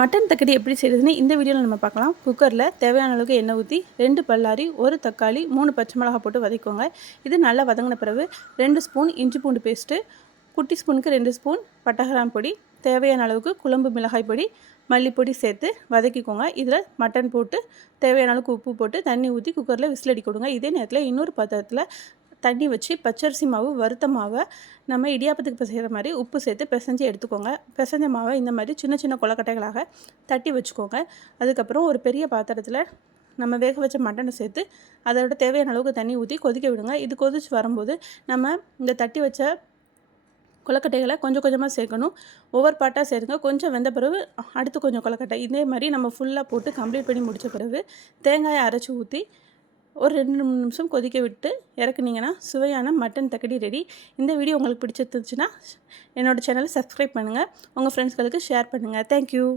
Mutton தக்கடி எப்படி செய்கிறதுன்னு இந்த வீடியோவில் நம்ம பார்க்கலாம். குக்கரில் தேவையான அளவுக்கு எண்ணெய் ஊற்றி 2 பல்லாரி, 1 தக்காளி, 3 பச்சை மிளகாய் போட்டு வதக்கிக்கோங்க. இது நல்லா வதங்கின பிறகு 2 ஸ்பூன் இஞ்சி பூண்டு பேஸ்ட்டு, குட்டி ஸ்பூனுக்கு 2 ஸ்பூன் பட்டை பொடி, தேவையான அளவுக்கு குழம்பு மிளகாய் பொடி, மல்லிப்பொடி சேர்த்து வதக்கிக்கோங்க. இதில் மட்டன் போட்டு தேவையான அளவுக்கு உப்பு போட்டு தண்ணி ஊற்றி குக்கரில் விசில் அடிக்க விடுங்க. இதே நேரத்தில் இன்னொரு பாத்திரத்தில் தண்ணி வச்சு பச்சரிசி மாவு வறுத்த மாவை நம்ம இடியாப்பத்துக்கு பிசைகிற மாதிரி உப்பு சேர்த்து பிசைஞ்சு எடுத்துக்கோங்க. பிசைஞ்ச மாவை இந்த மாதிரி சின்ன சின்ன கொலக்கட்டைகளாக தட்டி வச்சுக்கோங்க. அதுக்கப்புறம் ஒரு பெரிய பாத்திரத்தில் நம்ம வேக வச்ச மட்டனை சேர்த்து அதோட தேவையான அளவுக்கு தண்ணி ஊற்றி கொதிக்க விடுங்க. இது கொதிச்சு வரும்போது நம்ம இந்த தட்டி வச்ச கொலக்கட்டைகளை கொஞ்சம் கொஞ்சமாக சேர்க்கணும். ஒவ்வொரு பாட்டாக சேருங்க. கொஞ்சம் வெந்த பிறகு அடுத்து கொஞ்சம் கொலக்கட்டை, இதே மாதிரி நம்ம ஃபுல்லாக போட்டு கம்ப்ளீட் பண்ணி முடித்த பிறகு தேங்காயை அரைச்சி ஊற்றி ஒரு 2-3 நிமிஷம் கொதிக்க விட்டு இறக்குனீங்கன்னா சுவையான மட்டன் தக்கடி ரெடி. இந்த வீடியோ உங்களுக்கு பிடிச்சிருந்துச்சுன்னா என்னோடய சேனலை சப்ஸ்கிரைப் பண்ணுங்கள், உங்கள் ஃப்ரெண்ட்ஸ்களுக்கு ஷேர் பண்ணுங்கள். தேங்க்யூ.